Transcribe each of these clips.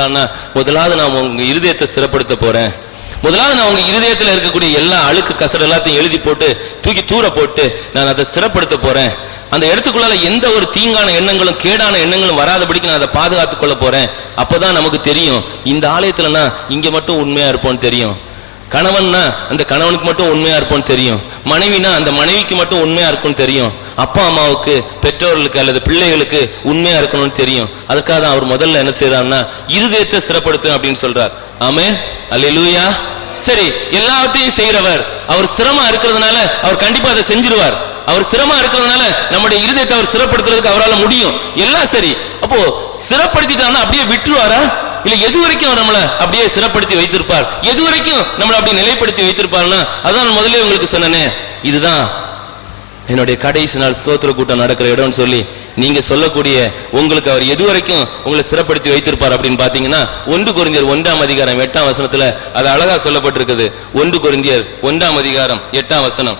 சொல்லிட்டான்னா, முதலாவது நான் உங்க இருதயத்தை ஸ்திரப்படுத்த போறேன், முதலாவது நான் உங்க இருதயத்துல இருக்கக்கூடிய எல்லா அழுக்கு கசடு எல்லாத்தையும் எழுதி போட்டு தூக்கி தூர போட்டு நான் அதை ஸ்திரப்படுத்த போறேன். அந்த இடத்துக்குள்ளால எந்த ஒரு தீங்கான எண்ணங்களும் கேடான எண்ணங்களும் வராதபடிக்கு நான் அதை பாதுகாத்துக் கொள்ள போறேன். அப்பதான் நமக்கு தெரியும், இந்த ஆலயத்துலனா இங்க மட்டும் உண்மையா இருப்போம்னு தெரியும், கணவன்னா அந்த கணவனுக்கு மட்டும் உண்மையா இருப்போம்னு தெரியும், மனைவினா அந்த மனைவிக்கு மட்டும் உண்மையா இருக்கும்னு தெரியும், அப்பா அம்மாவுக்கு பெற்றோர்களுக்கு அல்லது பிள்ளைகளுக்கு உண்மையா இருக்கணும்னு தெரியும். அதுக்காக தான் அவர் முதல்ல என்ன செய்யறாருன்னா இருதயத்தை ஸ்திரப்படுத்தும் அப்படின்னு சொல்றார். ஆமென், அல்லேலூயா. சரி, எல்லாவற்றையும் செய்யறவர் அவர் ஸ்திரமா இருக்கிறதுனால அவர் கண்டிப்பா அதை செஞ்சிருவார். அவர் ஸ்திரமா இருக்கிறதுனால நம்முடைய இருதயத்தை அவர் ஸ்திரப்படுத்துறதுக்கு அவரால் முடியும். எல்லாம் சரி. அப்போ ஸ்திரப்படுத்திட்டாருன்னா அப்படியே விட்டுருவாரா? இல்ல எது வரைக்கும் அவர் நம்மளை அப்படியே சிறப்படுத்தி வைத்திருப்பார், எது வரைக்கும் நம்மளை அப்படி நிலைப்படுத்தி வைத்திருப்பார்னா, அதான் நான் முதல்ல உங்களுக்கு சொன்னேனே, இதுதான் என்னுடைய கடைசி நாள் ஸ்தோத்திர கூட்டம் நடக்கிற இடம்னு சொல்லி நீங்க சொல்லக்கூடிய உங்களுக்கு அவர் எது வரைக்கும் உங்களை ஸ்திரப்படுத்தி வைத்திருப்பார் அப்படின்னு பாத்தீங்கன்னா, 1 கொரிந்தியர் 1ஆம் அதிகாரம் 8ஆம் வசனத்துல அது அழகா சொல்லப்பட்டிருக்குது. 1 கொரிந்தியர் 1ஆம் அதிகாரம் 8ஆம் வசனம்,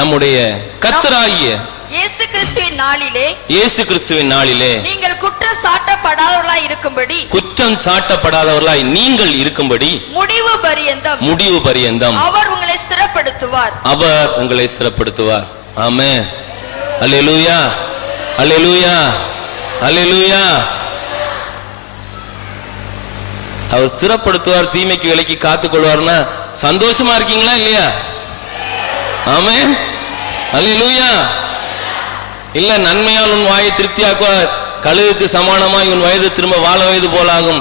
நம்முடைய கர்த்தராகிய இயேசு கிறிஸ்துவின் நாளிலே, இயேசு கிறிஸ்துவின் நாளிலே நீங்கள் குற்றம் சாட்டப்படாதவர்களாய் இருக்கும்படி, குற்றம் சாட்டப்படாதவர்களாய் நீங்கள் இருக்கும்படி முடிவு பரியந்தம் அவர் உங்களை ஸ்திரப்படுத்துவார், அவர் உங்களை ஸ்திரப்படுத்துவார். ஆமென், அல்லேலூயா, அல்லேலூயா, அல்லேலூயா. அவர் ஸ்திரப்படுத்துவார், தீமைக்கு விலக்கி காத்துக் கொள்வார்னா சந்தோஷமா இருக்கீங்களா இல்லையா? ஆமென், அல்லேலூயா. இல்ல, நன்மையால் உன் வாயை திருப்தியாக்குவார், கழுகுக்கு சமானமாய் உன் வயது திரும்ப வாழ வயது போலாகும்.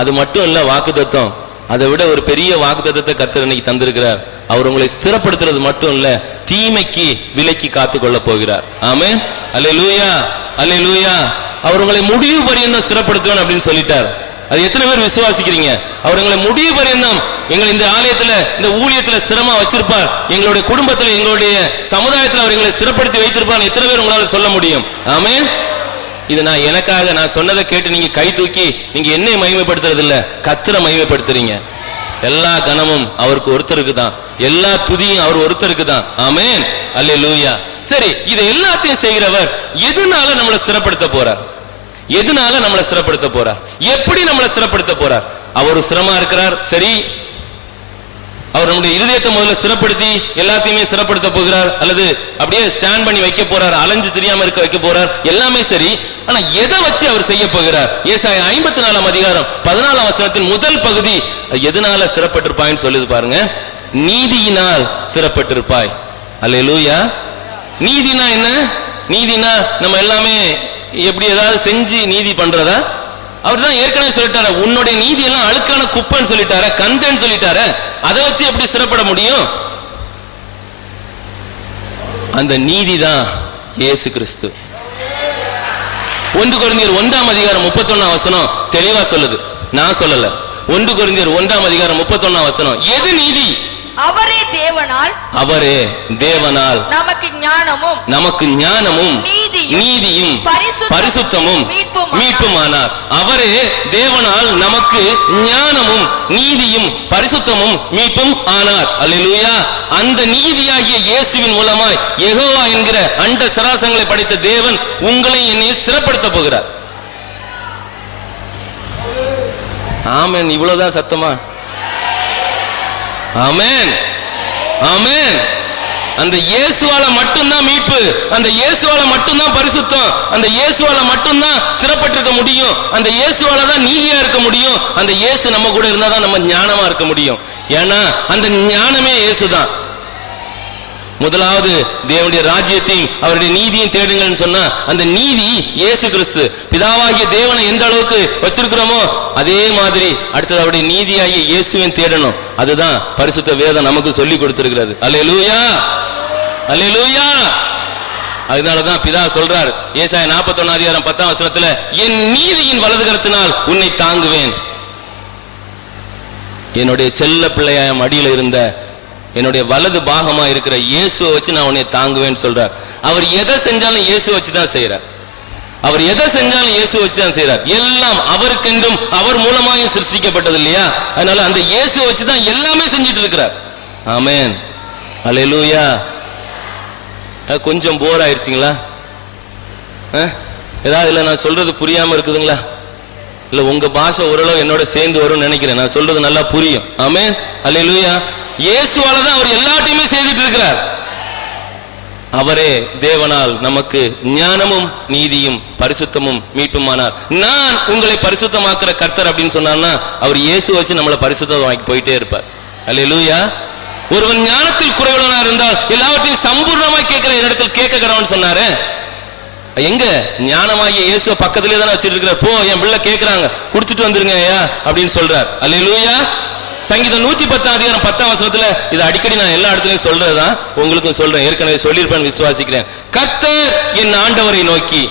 அது மட்டும் இல்ல, வாக்குத்தத்தம், அதை விட ஒரு பெரிய வாக்குத்தத்தத்தை கர்த்தர் இன்னைக்கு தந்திருக்கிறார். அவர் உங்களை ஸ்திரப்படுத்துறது மட்டும் இல்ல, தீமைக்கு விலக்கி காத்து கொள்ள போகிறார். ஆமென், அல்லேலூயா, அல்லேலூயா. அவர் உங்களை முடிவு பரியந்தம் ஸ்திரப்படுத்துவேன் அப்படின்னு சொல்லிட்டார். அது எத்தனை பேர் விசுவாசிக்கிறீங்க? அவர் எங்களை முடிவு பரியந்தம் எங்களை இந்த ஆலயத்துல இந்த ஊழியத்துல ஸ்திரமா வச்சிருப்பார், எங்களுடைய குடும்பத்துல எங்களுடைய சமுதாயத்துல அவர் எங்களை ஸ்திரப்படுத்தி வைத்திருப்பார். எத்தனை பேர் உங்களால சொல்ல முடியும்? ஆமென். இது நான் எனக்காக நான் சொன்னதை கேட்டு நீங்க கை தூக்கி நீங்க என்னை மகிமைப்படுத்துறது இல்ல, கர்த்தரை மகிமைப்படுத்துறீங்க. எல்லா கனமும் அவருக்கு ஒருத்தருக்கு தான், எல்லா துதியும் அவர் ஒருத்தருக்கு தான். ஆமென், அல்லேலூயா. சரி, இதை எல்லாத்தையும் செய்கிறவர் எதனால நம்மளை ஸ்திரப்படுத்த போறார்? எதனால நம்மளை ஸ்திரப்படுத்த போறார்? எப்படி நம்மளை ஸ்திரப்படுத்த போறார்? அவர் ஸ்திரமா இருக்கிறார், சரி. அவர் நம்முடைய இருதயத்தை முதல்ல ஸ்திரப்படுத்தி எல்லாத்தையுமே ஸ்திரப்படுத்த போகிறார், அல்லது அப்படியே ஸ்டாண்ட் பண்ணி வைக்க போறார், அலைஞ்சு தெரியாம இருக்க வைக்க போறார், எல்லாமே சரி. ஆனா எதை வச்சு அவர் செய்ய போகிறார்? ஏசாயா 54ஆம் அதிகாரம் 14ஆம் வசனத்தின் முதல் பகுதி எதனால ஸ்திரப்பட்டிருப்பாய்ன்னு சொல்லுது பாருங்க. நீதியினால் ஸ்திரப்பட்டிருப்பாய். அல்லேலூயா. நீதினா என்ன? நீதினா நம்ம எல்லாமே எப்படி ஏதாவது செஞ்சு நீதி பண்றதா? அவர் தான் ஏற்கனவே சொல்லிட்டார, உன்னுடைய நீதி எல்லாம் அழுக்கான குப்பைன்னு சொல்லிட்டார, கந்தன்னு சொல்லிட்டார, அதை வச்சு எப்படி ஸ்திரப்பட முடியும்? அந்த நீதி தான் இயேசு கிறிஸ்து. 1 கொரிந்தியர் 1ஆம் அதிகாரம் 31ஆம் வசனம் தெளிவா சொல்லுது, நான் சொல்லல. 1 கொரிந்தியர் 1ஆம் அதிகாரம் 31ஆம் வசனம், எது நீதி? அவரே தேவனால், அவரே தேவனால் நமக்கு ஞானமும் நீதியும் பரிசுத்தமும் மீட்புமானார். அவரே தேவனால் நமக்கு ஞானமும் நீதியும் பரிசுத்தமும் மீட்பும் ஆனார். அல்லேலூயா. அந்த நீதியாகிய இயேசுவின் மூலமாய் யெகோவா என்கிற அண்ட சராசரங்களை படைத்த தேவன் உங்களை என்னை ஸ்திரப்படுத்த போகிறார். ஆமென். இவ்வளவுதான் சத்தமா? ஆமென், ஆமென். அந்த இயேசுவால மட்டும்தான் மீட்பு, அந்த இயேசுவால மட்டும்தான் பரிசுத்தம், அந்த இயேசுவால மட்டும்தான் ஸ்திரப்பட்டிருக்க முடியும், அந்த இயேசுவால தான் நீதியா இருக்க முடியும். அந்த இயேசு நம்ம கூட இருந்தா தான் நம்ம ஞானமா இருக்க முடியும். ஏன்னா அந்த ஞானமே இயேசுதான். முதலாவது தேவனுடைய ராஜ்யத்தையும் அவருடைய நீதியும் தேடுங்கள்னு சொன்னா, அந்த நீதி இயேசு கிறிஸ்து. பிதாவாகிய தேவனை எந்த அளவுக்கு வச்சிருக்கிறோமோ அதே மாதிரி அடுத்தது அவருடைய நீதியாகிய இயேசுவையும் தேடணும். அதுதான் பரிசுத்த வேதம் நமக்கு சொல்லி கொடுத்திருக்கிறது. அல்லேலூயா, அல்லேலூயா. அதனாலதான் பிதா சொல்றார், ஏசாயா 41ஆம் அதிகாரம் 10ஆம் வசனத்துல, என் நீதியின் வலது கரத்தினால் உன்னை தாங்குவேன். என்னுடைய செல்ல பிள்ளையாய மடியில இருந்த என்னுடைய வலது பாகமா இருக்கிற இயேசுவை வச்சு நான் உன்னை தாங்குவேன்னு சொல்றார். அவர் எதை செஞ்சாலும் இயேசு வச்சுதான் செய்யறார். அவர் எதை செஞ்சாலும் இயேசு வச்சுதான் செய்யறார். எல்லாம் அவருக்கென்றும் அவர் மூலமாயும் சிருஷ்டிக்கப்பட்டது இல்லையா? அதனால அந்த இயேசு வச்சுதான் எல்லாமே செஞ்சிட்டு இருக்கிறார். ஆமென், அல்லேலூயா. கொஞ்சம் போர் ஆயிடுச்சுங்களா? ஏதாவது இல்லை நான் சொல்றது புரியாம இருக்குதுங்களா? இல்ல உங்க பாஷை ஓரளவு என்னோட சேர்ந்து வரும்னு நினைக்கிறேன். நான் சொல்றது நல்லா புரியும். ஆமென், அல்லேலூயா. இயேசுவால தான் அவர் எல்லாத்தையுமே செய்துட்டு இருக்கிறார். அவரே தேவனால் நமக்கு ஞானமும் நீதியும் பரிசுத்தமும் மீட்புமானார். நான் உங்களை பரிசுத்தமாக்குற கர்த்தர் அப்படின்னு சொன்னார்னா அவர் இயேசு வச்சு நம்மளை பரிசுத்தமாக்கி போயிட்டே இருப்பார். அல்லேலூயா. ஒருவன் ஞானத்தில் குறைவுள்ளவனா இருந்தால் எல்லாவற்றையும் சம்பூர்ணமாய் கேட்கிற இடத்தில் கேட்க கடவன் சொன்னாரு. எங்க ஞானமாகிய இயேசுவை பக்கத்திலே தானே வச்சிட்டு இருக்கிறார். போ, என் பிள்ளை கேட்கிறாங்க, கொடுத்துட்டு வந்துருங்க ஐயா அப்படின்னு சொல்றார். அல்லேலூயா. சங்கீதம் 110:10 இதை அடிக்கடி நான் எல்லா இடத்துலயும் சொல்றதுதான், உங்களுக்கும் சொல்றேன். ஏற்கனவே சொல்லியிருப்பேன், விசுவாசிக்கிறேன். கர்த்தர் என் ஆண்டவரை நோக்கி,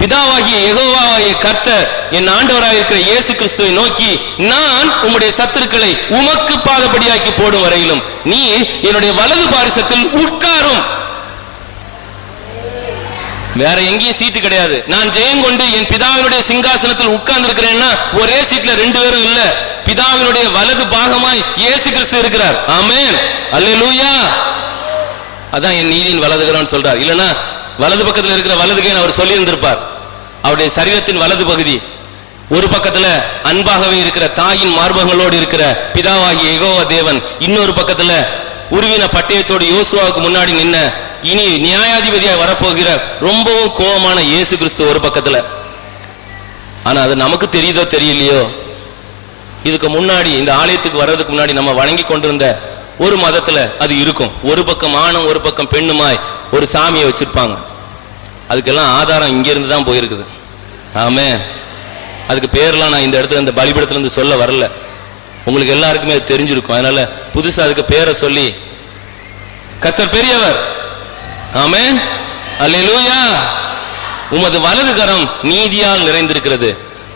பிதாவாகிய யெகோவாகிய கர்த்தர் என் ஆண்டவராக இருக்கிற இயேசு கிறிஸ்துவை நோக்கி, நான் உம்முடைய சத்துருக்களை உமக்கு பாதபடியாக்கி போடும் வரையிலும் நீ என்னுடைய வலது பாரிசத்தில் உட்காரும். வேற எங்கேயும் சீட்டு கிடையாது. நான் ஜெயம் கொண்டு என் பிதாவினுடைய சிங்காசனத்தில் உட்கார்ந்து இருக்கிறேன்னா ஒரே சீட்ல 2 பேரும் இல்ல, பிதாவினுடைய வலது பாகமாய் இயேசு கிறிஸ்து இருக்கிறார். ஆமென், அல்லேலூயா. அதான் என் நீதியின் வலதுகரம்னு சொல்றார். இல்லனா வலது பக்கத்துல இருக்கிற வலதுகைன்னு அவர் சொல்லி இருந்திருப்பார். அவருடைய சரீரத்தின் வலது பகுதி ஒரு பக்கத்துல அன்பாகவே இருக்கிற தாயின் மார்பகங்களோடு இருக்கிற பிதாவாகிய யெகோவா தேவன், இன்னொரு பக்கத்துல உருவின பட்டயத்தோடு யோசுவாவுக்கு முன்னாடி நின்ன இனி நியாயாதிபதியாக வரப்போகிற ரொம்பவும் கோபமான இயேசு கிறிஸ்து ஒரு பக்கத்துல. ஆனா அது நமக்கு தெரியுதோ தெரியலையோ, இதுக்கு முன்னாடி இந்த ஆலயத்துக்கு வர்றதுக்கு முன்னாடி நம்ம வணங்கி கொண்டிருந்த ஒரு மதத்துல அது இருக்கும். ஒரு பக்கம் ஆணும் ஒரு பக்கம் பெண்ணுமாய் ஒரு சாமியை வச்சிருப்பாங்க. அதுக்கெல்லாம் ஆதாரம் இங்க இருந்து தான் போயிருக்குது. ஆமென். அதுக்கு பேர்லாம் நான் இந்த இடத்துல இந்த பலிபீடத்துல இருந்து சொல்ல வரல, உங்களுக்கு எல்லாருக்குமே அது தெரிஞ்சிருக்கும். அதனால புதுசா அதுக்கு பேரை சொல்லி, கர்த்தர் பெரியவர். ஆமென், அல்லேலூயா. உமது வலது கரம் நீதியால் நிறைந்திருக்கிறது.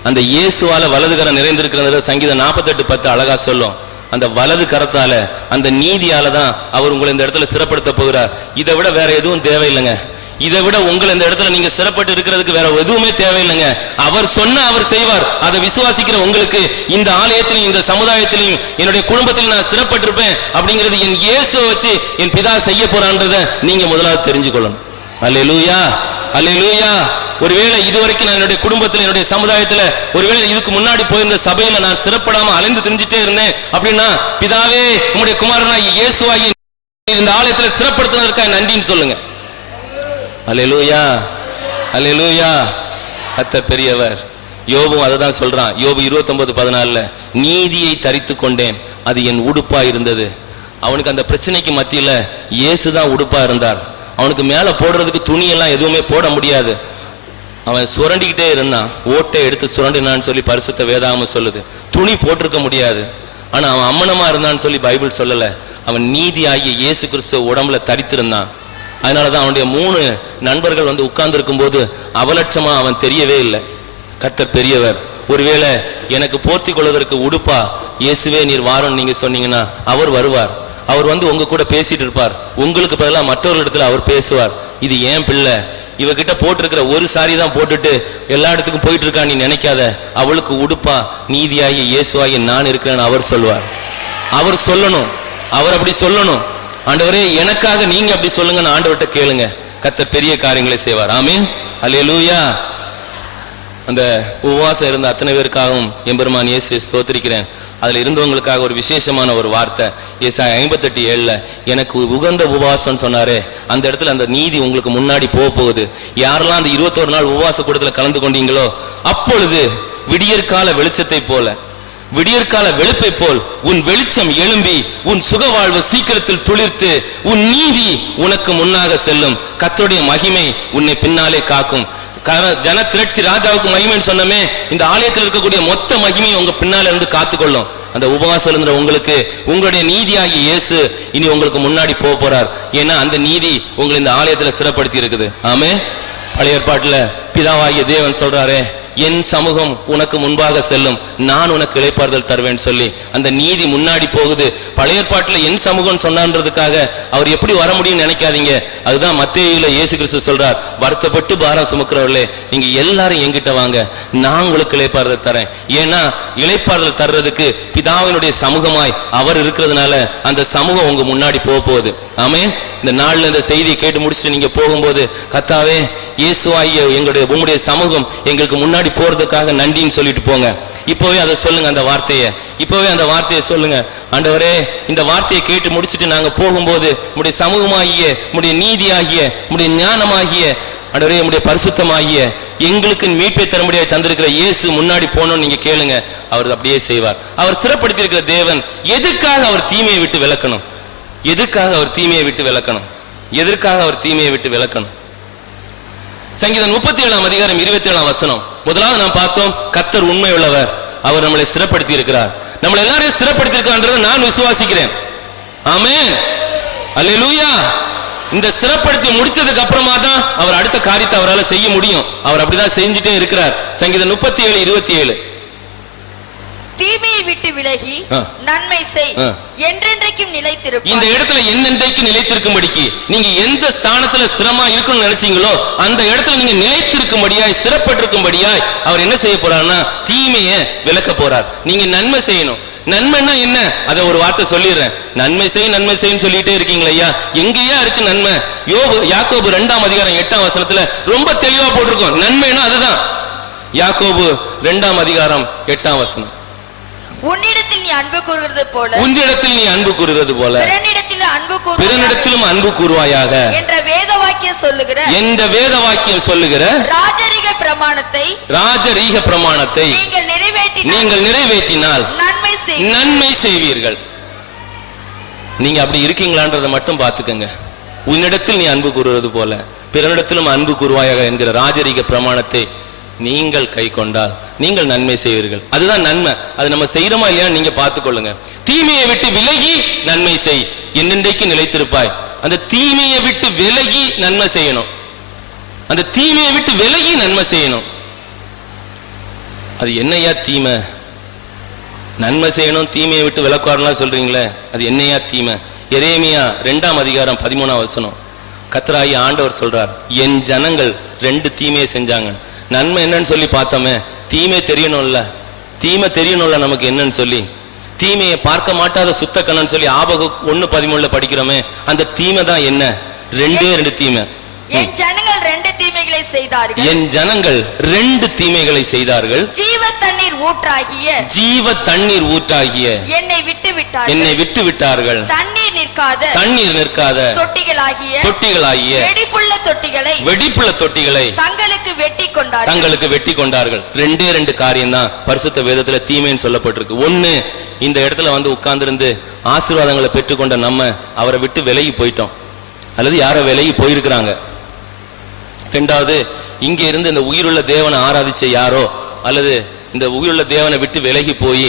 அந்த இயேசுவால வலது கரம் நிறைந்திருக்கிறது சங்கீதம் 48:10 அழகா சொல்லும். அந்த வலது கரத்தால, அந்த நீதியால தான் அவர் உங்களை இந்த இடத்துல சிறப்படுத்த போகிறார். இதை விட வேற எதுவும் தேவையில்லைங்க. இதை விட உங்களை இந்த இடத்துல நீங்க சிறப்பட்டு இருக்கிறதுக்கு வேற எதுவுமே தேவையில்லைங்க. அவர் சொன்ன அவர் செய்வார். அதை விசுவாசிக்கிற உங்களுக்கு இந்த ஆலயத்திலையும் இந்த சமுதாயத்திலையும் என்னுடைய குடும்பத்திலும் நான் சிறப்பட்டிருப்பேன் அப்படிங்கிறது என் இயேசுவை வச்சு என் பிதா செய்ய போறான்றதை நீங்க முதலாவது தெரிஞ்சுக்கொள்ளணும். அல்லேலூயா, அல்லேலூயா. ஒருவேளை இதுவரைக்கும் நான் என்னுடைய குடும்பத்தில் என்னுடைய சமுதாயத்துல ஒருவேளை இதுக்கு முன்னாடி போயிருந்த சபையில நான் சிறப்படாம அலைந்து திரிஞ்சிட்டே இருந்தேன் அப்படின்னா, பிதாவே உம்முடைய குமாரனாகிய இயேசுவாகிய இந்த ஆலயத்துல சிறப்படுத்தினதற்காக நன்றின்னு சொல்லுங்க. அல்லேலூயா, அல்லேலூயா. கர்த்தர் பெரியவர். யோபும் அதை தான் சொல்றான். யோபு 29:14 நீதியை தரித்து கொண்டேன், அது என் உடுப்பா இருந்தது. அவனுக்கு அந்த பிரச்சனைக்கு மத்தியில இயேசுதான் உடுப்பா இருந்தார். அவனுக்கு மேல போடுறதுக்கு துணியெல்லாம் எதுவுமே போட முடியாது. அவன் சுரண்டிக்கிட்டே இருந்தான். ஓட்டை எடுத்து சுரண்டினான்னு சொல்லி பரிசுத்த வேதாகமம் சொல்லுது. துணி போட்டிருக்க முடியாது. ஆனா அவன் அம்மனமா இருந்தான்னு சொல்லி பைபிள் சொல்லல. அவன் நீதியாகிய இயேசு கிறிஸ்துவ உடம்புல தரித்திருந்தான். அதனாலதான் அவனுடைய 3 நண்பர்கள் வந்து உட்கார்ந்து இருக்கும் போது அவலட்சமா அவன் தெரியவே இல்லை. கர்த்தர் பெரியவர். ஒருவேளை எனக்கு போர்த்தி கொள்வதற்கு உடுப்பா இயேசுவே நீர் வாரும் நீங்க சொன்னீங்கன்னா அவர் வருவார். அவர் வந்து உங்க கூட பேசிட்டு இருப்பார். உங்களுக்கு பதிலாக மற்றவர்களிடத்துல அவர் பேசுவார். இது ஏன் பிள்ளை, இவகிட்ட போட்டிருக்கிற ஒரு சாரி தான் போட்டுட்டு எல்லா இடத்துக்கும் போயிட்டு இருக்கா நீ நினைக்காத. அவளுக்கு உடுப்பா நீதியாகி இயேசுவாகி நான் இருக்கிறேன்னு அவர் சொல்வார். அவர் சொல்லணும், அவர் அப்படி சொல்லணும். ஆண்டவரே எனக்காக நீங்க அப்படி சொல்லுங்க, ஆண்டவர்கிட்ட கேளுங்க. கர்த்தர் பெரிய காரியங்களை செய்வார். ஆமென், அல்லேலூயா. அந்த உபவாசம் இருந்த அத்தனை பேருக்காகவும் எம்பெருமான் இயேசுவை ஸ்தோத்திரிக்கிறேன். அதுல இருந்தவங்களுக்காக ஒரு விசேஷமான ஒரு வார்த்தை ஏசாயா 58:7 எனக்கு உகந்த உபவாசம் சொன்னாரே, அந்த இடத்துல அந்த நீதி உங்களுக்கு முன்னாடி போகுது. யாரெல்லாம் அந்த 21 நாள் உபவாச கூட்டத்துல கலந்து கொண்டீங்களோ, அப்பொழுது விடியற்கால வெளிச்சத்தை போல, விடியற்கால வெளுப்பை போல் உன் வெளிச்சம் எழும்பி உன் சுகவாழ்வு சீக்கிரத்தில் துளிர்த்து உன் நீதி உனக்கு முன்னாக செல்லும். கர்த்தருடைய மகிமை உன்னை பின்னாலே காக்கும். ஜன திரட்சி ராஜாவுக்கு மகிமைன்னு சொன்னமே, இந்த ஆலயத்தில் இருக்கக்கூடிய மொத்த மகிமையை உங்க பின்னால இருந்து காத்துக்கொள்ளும். அந்த உபவாசம் இருந்த உங்களுக்கு உங்களுடைய நீதியாகிய இயேசு இனி உங்களுக்கு முன்னாடி போறார். ஏன்னா அந்த நீதி உங்களை இந்த ஆலயத்துல சிறப்படுத்தி இருக்குது. ஆமே. பழைய ஏற்பாட்டுல பிதாவாகிய தேவன் சொல்றாரே, என் சமூகம் உனக்கு முன்பாக செல்லும், நான் உனக்கு இளைப்பாறுதல் தருவேன் சொல்லி அந்த நீதி முன்னாடி போகுது. பழைய ஏற்பாட்டுல என் சமூகம் சொன்னான்றதுக்காக அவர் எப்படி வர முடியும்னு நினைக்காதீங்க. அதுதான் மத்தேயுல இயேசு கிறிஸ்து சொல்றார், வருத்தப்பட்டு பாரம் சுமக்கிறவர்களே நீங்க எல்லாரும் என்கிட்ட வாங்க, நான் உங்களுக்கு இளைப்பாறுதல் தரேன். ஏன்னா இளைப்பாறுதல் தர்றதுக்கு பிதாவினுடைய சமூகமாய் அவர் இருக்கிறதுனால அந்த சமூகம் உங்க முன்னாடி போகுது. ஆமே. இந்த நாள்ல இந்த செய்தியை கேட்டு முடிச்சுட்டு நீங்க போகும்போது, கர்த்தாவே இயேசுவாகிய உம்முடைய சமூகம் எங்களுக்கு முன்னாடி போறதுக்காக நன்றின்னு சொல்லிட்டு போங்க. இப்பவே அதை சொல்லுங்க, அந்த வார்த்தையை இப்பவே அந்த வார்த்தையை சொல்லுங்க. ஆண்டவரே, இந்த வார்த்தையை கேட்டு முடிச்சுட்டு நாங்க போகும்போது உம்முடைய சமூகமாகிய, உம்முடைய நீதியாகிய, உம்முடைய ஞானமாகிய, ஆண்டவரே உம்முடைய பரிசுத்தமாகிய எங்களுக்கு மீட்பை தர முடியாது தந்திருக்கிற இயேசு முன்னாடி போகணும்னு நீங்க கேளுங்க. அவர் அப்படியே செய்வார். அவர் சிறப்படுத்தி இருக்கிற தேவன் எதுக்காக அவர் தீமையை விட்டு விலக்கணும்? எதுக்காக அவர் தீமையை விட்டு விலக்கணும்? எதற்காக அவர் தீமையை விட்டு விலக்கணும்? சங்கீதம் 37 அதிகாரம் 27 வசனம். முதலாவது நாம் பார்த்தோம், கர்த்தர் உண்மை உள்ளவர், அவர் நம்மளை சிறப்படுத்தி இருக்கிறார். நம்மளை எல்லாரையும் சிறப்படுத்தி இருக்கிறான்றதை நான் விசுவாசிக்கிறேன். ஆமென், அல்லேலூயா. இந்த சிறப்படுத்தி முடிச்சதுக்கு அப்புறமா தான் அவர் அடுத்த காரியத்தை அவரால் செய்ய முடியும். அவர் அப்படிதான் செஞ்சுட்டே இருக்கிறார். சங்கீதம் 37:27. தீமையை விட்டு விலகி நன்மை செய், என்றென்றைக்கும் நிலைத்திருப்பாய். இந்த இடத்துல என்னென்றைக்கு நிலைத்திருக்கும்படிக்கு நீங்க எந்த ஸ்தானத்துல ஸ்திரமா இருக்கணும்னு நினைச்சீங்களோ அந்த இடத்துல நீங்க நிலைத்திருக்கும்படியாய், ஸ்திரப்பட்டிருக்கும்படியாய் அவர் என்ன செய்ய போறாருன்னா தீமையை விலக்க போறார். நீங்க நன்மை செய்யணும். நன்மைன்னா என்ன? அதை ஒரு வார்த்தை சொல்லிடுறேன். நன்மை செய், நன்மை செய்யும் சொல்லிட்டே இருக்கீங்களா ஐயா? எங்கேயா இருக்கு நன்மை? யாக்கோபு 2 அதிகாரம் 8 வசனத்துல ரொம்ப தெளிவா போட்டிருக்கோம். நன்மைன்னா அதுதான். யாக்கோபு 2 அதிகாரம் 8 வசனம். உன்னிடத்தில் நீ அன்பு கூறுகிறது போல, உன்னிடத்தில் நீ அன்பு கூறுகிறது போல பிறனிடத்திலும் அன்பு கூறுவாயாக என்ற வேத வாக்கியம் சொல்லுகிற, என்ற வேத வாக்கியம் சொல்லுகிற ராஜரீக பிரமாணத்தை நீங்கள் நிறைவேற்றினால் நன்மை செய்வீர்கள். நீங்க அப்படி இருக்கீங்களான்றதை மட்டும் பார்த்துக்கங்க. உன்னிடத்தில் நீ அன்பு கூறுவது போல பிறனிடத்திலும் அன்பு கூறுவாயாக என்கிற ராஜரீக பிரமாணத்தை நீங்கள் கை கொண்டால் நீங்கள் நன்மை செய்வீர்கள். அதுதான் நன்மை. அது நம்ம செய்யறோமா இல்லையா நீங்க பார்த்துக்கொள்ளுங்க. தீமையை விட்டு விலகி நன்மை செய், என்னென்றைக்கு நிலைத்திருப்பாய். அந்த தீமையை விட்டு விலகி நன்மை செய்யணும். அந்த தீமையை விட்டு விலகி நன்மை செய்யணும். அது என்னையா தீமை? நன்மை செய்யணும், தீமையை விட்டு விலக்குவாரெல்லாம் சொல்றீங்களே, அது என்னையா தீமை? எரேமியா 2 அதிகாரம் 13 வசனம். கர்த்தராகிய ஆண்டவர் சொல்றார், என் ஜனங்கள் 2 தீமையை செஞ்சாங்க. நன்மை என்னன்னு சொல்லி பார்த்தோமே, தீமை தெரியணும்ல, தீமை தெரியணும்ல நமக்கு என்னன்னு சொல்லி. தீமையை பார்க்க மாட்டாத சுத்த கண்ணன்னு சொல்லி ஆபகு 1:13 படிக்கிறோமே, அந்த தீமை தான் என்ன? 2 தீமை. என் ஜனங்கள் 2 தீமைகளை செய்தார்கள். என் ஜனங்கள் 2 தீமைகளை செய்தார்கள். ஜீவ தண்ணீர் ஊற்றாகிய என்னை விட்டு விட்டார்கள். தண்ணீர் நிற்காத தொட்டிகளாகிய வெடிப்புள்ள தொட்டிகளை தங்களுக்கு வெட்டி கொண்டார்கள். 2 காரியம் தான் பரிசுத்த வேதத்துல தீமைன்னு சொல்லப்பட்டிருக்கு. ஒண்ணு, இந்த இடத்துல வந்து உட்கார்ந்திருந்து ஆசீர்வாதங்களை பெற்றுக்கொண்ட நம்ம அவரை விட்டு விலகி போயிட்டோம், அல்லது யாரோ விலகி போயிருக்கிறாங்க. 2வது, இங்க இருந்து இந்த உயிருள்ள தேவனை ஆராதிச்ச யாரோ, அல்லது இந்த உயிருள்ள தேவனை விட்டு விலகி போய்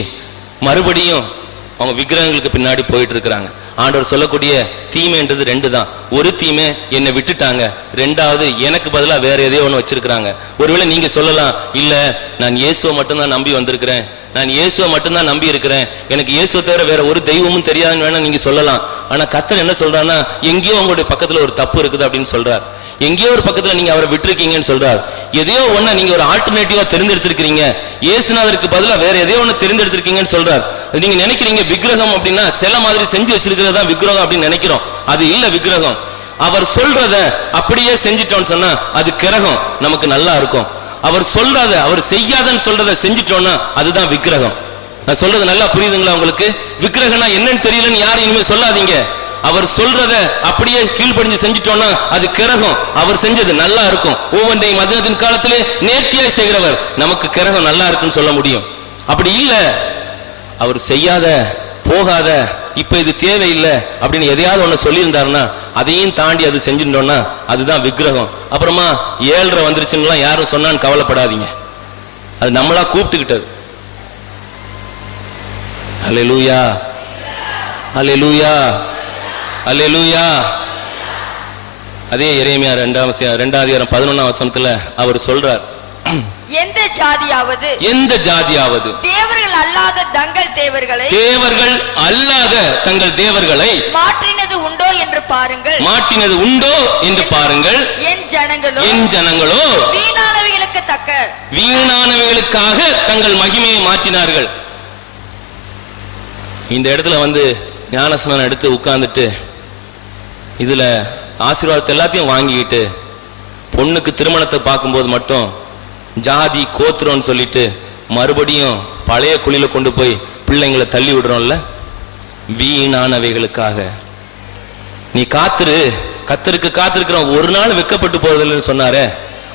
மறுபடியும் அவங்க விக்கிரகங்களுக்கு பின்னாடி போயிட்டு இருக்கிறாங்க. ஆண்டவர் சொல்லக்கூடிய தீமைன்றது 2 தான். ஒரு தீமை, என்னை விட்டுட்டாங்க. 2வது, எனக்கு பதிலா வேற எதையோ ஒன்று வச்சிருக்கிறாங்க. ஒருவேளை நீங்க சொல்லலாம், இல்ல நான் இயேசுவை மட்டும்தான் நம்பி வந்திருக்கிறேன், நான் இயேசுவை மட்டும்தான் நம்பி இருக்கிறேன், எனக்கு இயேசுவை தவிர வேற ஒரு தெய்வமும் தெரியாதுன்னு வேணா நீங்க சொல்லலாம். ஆனா கர்த்தர் என்ன சொல்றாருன்னா, எங்கேயோ உங்களுடைய பக்கத்துல ஒரு தப்பு இருக்குது அப்படின்னு சொல்றார். எங்கேயோ ஒரு பக்கத்துல நீங்க அவரை விட்டுருக்கீங்கன்னு சொல்றார். எதையோ ஒண்ணு நீங்க ஒரு ஆல்டர்னேட்டிவா தெரிந்தெடுத்திருக்கீங்க, இயேசுநாதருக்கு பதிலா வேற எதையோ ஒண்ணு தெரிந்தெடுத்திருக்கீங்கன்னு சொல்றார். நீங்க நினைக்கிறீங்க விக்கிரகம் அப்படின்னா சில மாதிரி செஞ்சு வச்சிருக்கிறதா விக்கிரகம் அப்படின்னு நினைக்கிறோம். அது இல்ல விக்கிரகம். அவர் சொல்றத அப்படியே செஞ்சிட்டோம்னு சொன்னா அது கிரகம், நமக்கு நல்லா இருக்கும். அவர் சொல்றத, அவர் செய்யாதன்னு சொல்றத செஞ்சிட்டோம்னா அதுதான் விக்கிரகம். நான் சொல்றது நல்லா புரியுதுங்களா உங்களுக்கு? விக்கிரகம்னா என்னன்னு தெரியலன்னு யாரும் இனிமே சொல்லாதீங்க. அவர் சொல்றத அப்படியே கீழ்ப்படிஞ்சு செஞ்சிட்டோம்னா அது கிரகம். அவர் செஞ்சது நல்லா இருக்கும். ஒவ்வொன்றையும் மதினத்தின் காலத்திலே நேர்த்தியாய் செய்கிறவர், நமக்கு கிரகம் நல்லா இருக்குன்னு சொல்ல முடியும். அப்படி இல்ல, அவர் செய்யாத போகாத, இப்ப இது தேவையில்லை அப்படின்னு எதையாவது ஒண்ணு சொல்லியிருந்தாருன்னா அதையும் தாண்டி அது செஞ்சுட்டோம்னா அதுதான் விக்கிரகம். அப்புறமா 7:30 வந்துருச்சுன்னா யாரும் சொன்னான்னு கவலைப்படாதீங்க, அது நம்மளா கூப்பிட்டுக்கிட்டது. அல்லேலூயா, அல்லேலூயா, அல்லேலூயா. அதே எரேமியா 2 அதிகாரம் 11 வசனத்துல அவர் சொல்றார், எந்த ஜாதியாவது தேவர்கள் அல்லாத தங்கள் தேவர்களை மாற்றினது உண்டோ என்று பாருங்கள். என் ஜனங்களோ வீணானவைகளுக்காக தங்கள் மகிமையை மாற்றினார்கள். இந்த இடத்துல வந்து ஞானஸ்நானம் எடுத்து உட்கார்ந்துட்டு இதுல ஆசீர்வாதத்தை எல்லாத்தையும் வாங்கிக்கிட்டு பொண்ணுக்கு திருமணத்தை பார்க்கும்போது மட்டும் ஜாதி கோத்திரம்னு சொல்லிட்டு மறுபடியும் பழைய குழியில கொண்டு போய் பிள்ளைங்களை தள்ளி விடுறோம்ல. வீணானவைகளுக்காக நீ காத்துரு, கத்தருக்கு காத்திருக்கிற ஒரு நாள் வெக்கப்பட்டு போறதில்லைன்னு சொன்னாரே,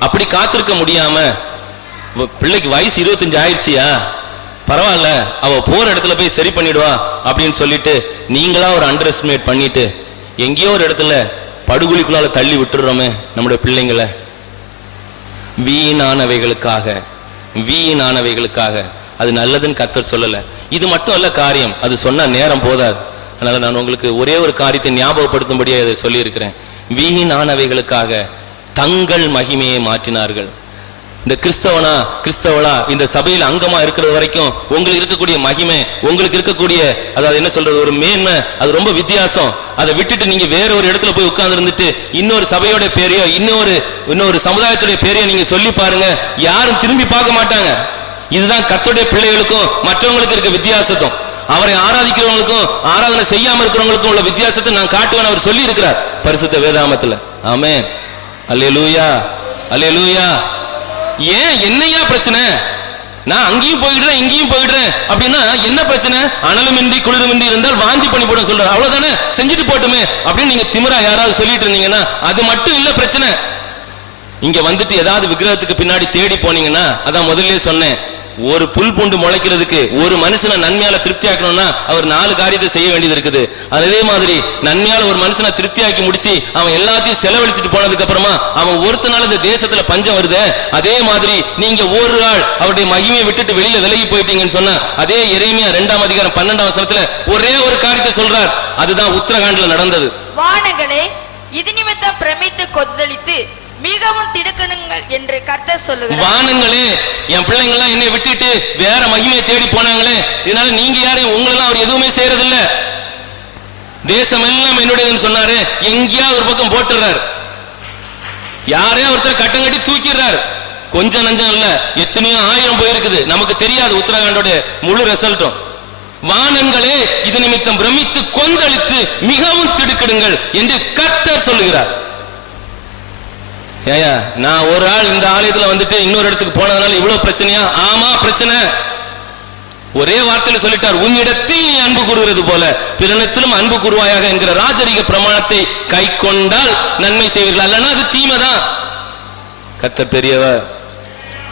அப்படி காத்திருக்க முடியாம பிள்ளைக்கு வயசு 25 ஆயிடுச்சியா, பரவாயில்ல அவ போற இடத்துல போய் சரி பண்ணிடுவா அப்படின்னு சொல்லிட்டு நீங்களா ஒரு அண்டர் எஸ்டிமேட் பண்ணிட்டு எங்கேயோ ஒரு இடத்துல படுகொலிக்குள்ளால தள்ளி விட்டுடுறோமே நம்முடைய பிள்ளைங்களை. வீணானவைகளுக்காக, வீணானவைகளுக்காக. அது நல்லதுன்னு கர்த்தர் சொல்லல. இது மட்டும் அல்ல காரியம், அது சொன்னா நேரம் போதாது. அதனால நான் உங்களுக்கு ஒரே ஒரு காரியத்தை ஞாபகப்படுத்தும்படியாக அதை சொல்லி இருக்கிறேன். வீணானவைகளுக்காக தங்கள் மகிமையை மாற்றினார்கள். இந்த கிறிஸ்தவளா இந்த சபையில் அங்கமா இருக்கிற வரைக்கும் உங்களுக்கு இருக்கக்கூடிய மகிமை, உங்களுக்கு இருக்கக்கூடிய அதாவது என்ன சொல்றது ஒரு மேன்மை, அது ரொம்ப வித்தியாசம். அதை விட்டுட்டு நீங்க வேற ஒரு இடத்துல போய் உட்கார்ந்து இருந்துட்டு இன்னொரு சபையோட பேரையோ இன்னொரு சமுதாயத்துடைய பேரையோ நீங்க சொல்லி பாருங்க, யாரும் திரும்பி பார்க்க மாட்டாங்க. இதுதான் கர்த்தருடைய பிள்ளைகளுக்கும் மற்றவங்களுக்கு இருக்க வித்தியாசத்தும், அவரை ஆராதிக்கிறவங்களுக்கும் ஆராதனை செய்யாம இருக்கிறவங்களுக்கும் உள்ள வித்தியாசத்தை நான் காட்டுவேன் அவர் சொல்லி இருக்கிறார் பரிசுத்த வேதாகமத்துல. ஆமென், அல்லேலூயா, அல்லேலூயா. ஏன் என்னையா பிரச்சனை, நான் அங்கேயும் போயிடுறேன் இங்கேயும் போயிடுறேன் அப்படின்னா என்ன பிரச்சனை? அனலுமின்றி குளிருமின்றி இருந்தால் வாந்தி பண்ணி போட சொல்றாரு, அவ்வளவுதானே, செஞ்சுட்டு போட்டுமே அப்படின்னு நீங்க திமிரா யாராவது சொல்லிட்டு இருந்தீங்கன்னா அது மட்டும் இல்ல பிரச்சனை. இங்க வந்துட்டு ஏதாவது விக்கிரகத்துக்கு பின்னாடி தேடி போனீங்கன்னா, அதான் முதல்ல சொன்னேன், ஒரு புல் பூண்டு முளைக்கிறதுக்கு ஒரு மனுஷனை நன்மையால திருப்தி ஆக்கணும்னா அவர் 4 காரியத்தை செய்ய வேண்டியது இருக்குது. அதே மாதிரி நன்மையால ஒரு மனுஷனை திருப்தி ஆக்கி முடிச்சு அவன் எல்லாத்தையும் செலவழிச்சிட்டு போனதுக்கு அப்புறமா அவன் ஒருத்தனால இந்த தேசத்துல பஞ்சம் வருது. அதே மாதிரி நீங்க ஒரு நாள் அவருடைய மகிமையை விட்டுட்டு வெளியில விலகி போயிட்டீங்கன்னு சொன்னா, அதே எரேமியா 2ஆம் அதிகாரம் 12ஆம் வசனத்துல ஒரே ஒரு காரியத்தை சொல்றார், அதுதான் உத்தரகாண்ட்ல நடந்தது. வானங்களே இது நிமித்தம் பிரமித்து கொந்தளித்து மிகவும் திடுக்கணுங்கள் என்று கர்த்தர் சொல்லுகிறார். வானங்களே, என் பிள்ளைங்க எல்லாம் என்னை விட்டுட்டு வேற மகிமையை தேடி போனாங்களே, இதனால நீங்க யாரையும் உங்களெல்லாம் அவர் எதுவுமே செய்யறதில்ல. தேசம் எல்லாம் என்னுடையதுன்னு சொன்னாரு, எங்கேயாவது ஒரு பக்கம் போட்டுறாரு, யாரையா ஒருத்தர் கட்டம் கட்டி தூக்கிடுறாரு. கொஞ்சம் நஞ்சம் இல்ல, எத்தனையோ 1000 போயிருக்குது, நமக்கு தெரியாது உத்தரகாண்டோட முழு ரிசல்ட்டும். வானங்களே இது நிமித்தம் பிரமித்து கொந்தளித்து மிகவும் திடுக்கிடுங்கள் என்று கர்த்தர் சொல்லுகிறார். ஏயா நான் ஒரு ஆள் இந்த ஆலயத்துல வந்துட்டு இன்னொரு இடத்துக்கு போனதுனால இவ்வளவு பிரச்சனையா? ஆமா பிரச்சனை. ஒரே வார்த்தையில சொல்லிட்டார், உன்னிடத்தில் நீ அன்பு கூறுகிறது போல பிறனிடத்திலும் அன்பு கூறுவாயாக என்கிற ராஜரீக பிரமாணத்தை கை கொண்டால் நன்மை செய்வீர்கள், அல்லனா அது தீமைதான். கர்த்தர் பெரியவர்,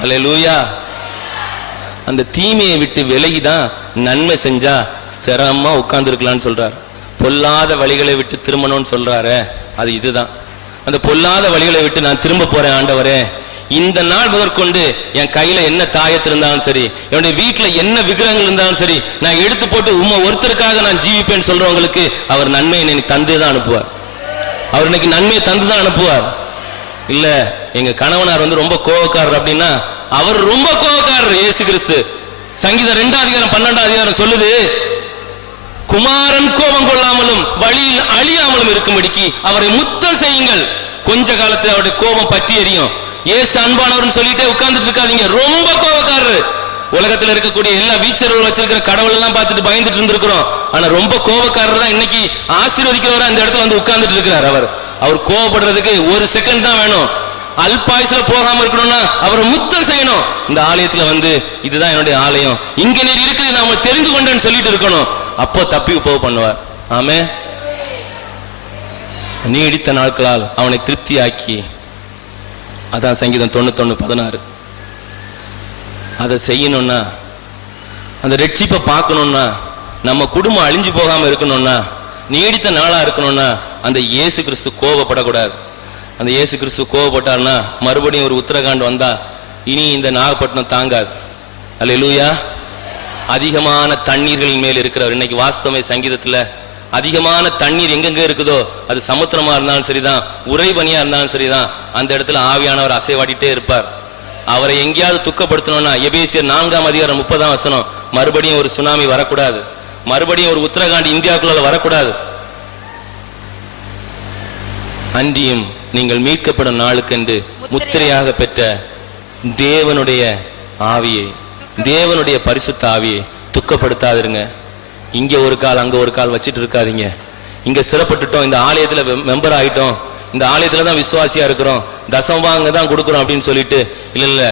அல்லேலூயா. அந்த தீமையை விட்டு விலகிதான் நன்மை செஞ்சா ஸ்திரமா உட்கார்ந்து இருக்கலாம்னு சொல்றார். பொல்லாத வழிகளை விட்டு திரும்பணும்னு சொல்றாரு, அது இதுதான். அந்த பொல்லாத வழிகளை விட்டு நான் திரும்ப போறேன் ஆண்டவரே, இந்த நாள் முதற்கொண்டு என் கையில என்ன தாயத்து இருந்தாலும் சரி, என்னுடைய வீட்டுல என்ன விக்கிரகங்கள் இருந்தாலும் சரி, நான் எடுத்து போட்டு ஒருத்தருக்காக நான் ஜீவிப்பேன்னு சொல்றவங்களுக்கு அவர் நன்மையை எனக்கு தந்துதான் அனுப்புவார். அவர் இன்னைக்கு நன்மையை தந்துதான் அனுப்புவார். இல்ல எங்க கணவனார் ரொம்ப கோபக்காரர் அப்படின்னா அவர் ரொம்ப கோபக்காரர். இயேசு கிறிஸ்து சங்கீதம் 2ஆம் அதிகாரம் 12ஆம் அதிகாரம் சொல்லுது, குமாரன் கோபம் கொள்ளாமலும் வழியில் அழியாமலும் இருக்கும்படிக்கு அவரை முத்தம் செய்யுங்கள், கொஞ்ச காலத்தில் அவருடைய கோபம் பற்றி எரியும். ஏசு அன்பானவர்னு சொல்லிட்டே உட்கார்ந்துட்டு இருக்காதீங்க, ரொம்ப கோபக்காரரு. உலகத்துல இருக்கக்கூடிய எல்லா வீச்சர்கள் வச்சிருக்கிற கடவுள் எல்லாம் பார்த்துட்டு பயந்துட்டு இருந்திருக்கிறோம், ஆனா ரொம்ப கோபக்காரர் தான் இன்னைக்கு ஆசீர்வதிக்கிறவரா இந்த இடத்துல வந்து உட்கார்ந்துட்டு இருக்கிறார். அவர் கோபப்படுறதுக்கு ஒரு செகண்ட் தான் வேணும். அல்பாயுசுல போகாம இருக்கணும்னா அவரை முத்தம் செய்யணும். இந்த ஆலயத்துல இதுதான் என்னுடைய ஆலயம், இங்க நீர் இருக்கிறது நாம தெரிந்து கொண்டேன்னு சொல்லிட்டு இருக்கணும். அப்போ தப்பி போக பண்ணுவார். ஆமே, நீடித்த நாட்களால் அவனை திருப்தியாக்கி, அதான் சங்கீதம் 91:16. அதை செய்யணும்னா, அந்த ரட்சிப்பை பார்க்கணும்னா, நம்ம குடும்பம் அழிஞ்சு போகாம இருக்கணும்னா, நீடித்த நாளா இருக்கணும்னா அந்த இயேசு கிறிஸ்து கோபப்படக்கூடாது. அந்த இயேசு கிறிஸ்து கோபப்பட்டார்னா மறுபடியும் ஒரு உத்தரகாண்ட் வந்தா இனி இந்த நாகப்பட்டினம் தாங்காது. அல்லேலூயா. அதிகமான தண்ணீர்கள் மேல் இருக்கிறவர். இன்னைக்கு வாஸ்தவமே சங்கீதத்துல அதிகமான தண்ணீர் எங்கெங்க இருக்குதோ, அது சமுத்திரமா இருந்தாலும் சரிதான், உறைபனியா இருந்தாலும் சரிதான், அந்த இடத்துல ஆவியானவர் அசைவாடிட்டே இருப்பார். அவரை எங்கேயாவது துக்கப்படுத்தணும்னா எபேசியர் 4ஆம் அதிகாரம் 30ஆம் வசனம், மறுபடியும் ஒரு சுனாமி வரக்கூடாது, மறுபடியும் ஒரு உத்தரகாண்ட் இந்தியாவுக்குள்ள வரக்கூடாது. அன்றியும் நீங்கள் மீட்கப்படும் நாளுக்கென்று முத்திரையாக பெற்ற தேவனுடைய ஆவியை, தேவனுடைய பரிசுத்த ஆவியை துக்கப்படுத்தாதிருங்க. இங்க ஒரு கால் அங்க ஒரு கால் வச்சிட்டு இருக்காதீங்க. இங்க ஸ்திரப்பட்டுட்டோம், இந்த ஆலயத்துல மெம்பர் ஆயிட்டோம், இந்த ஆலயத்துல தான் விசுவாசியா இருக்கிறோம், தசமபாகம் தான் கொடுக்குறோம் அப்படின்னு சொல்லிட்டு இல்ல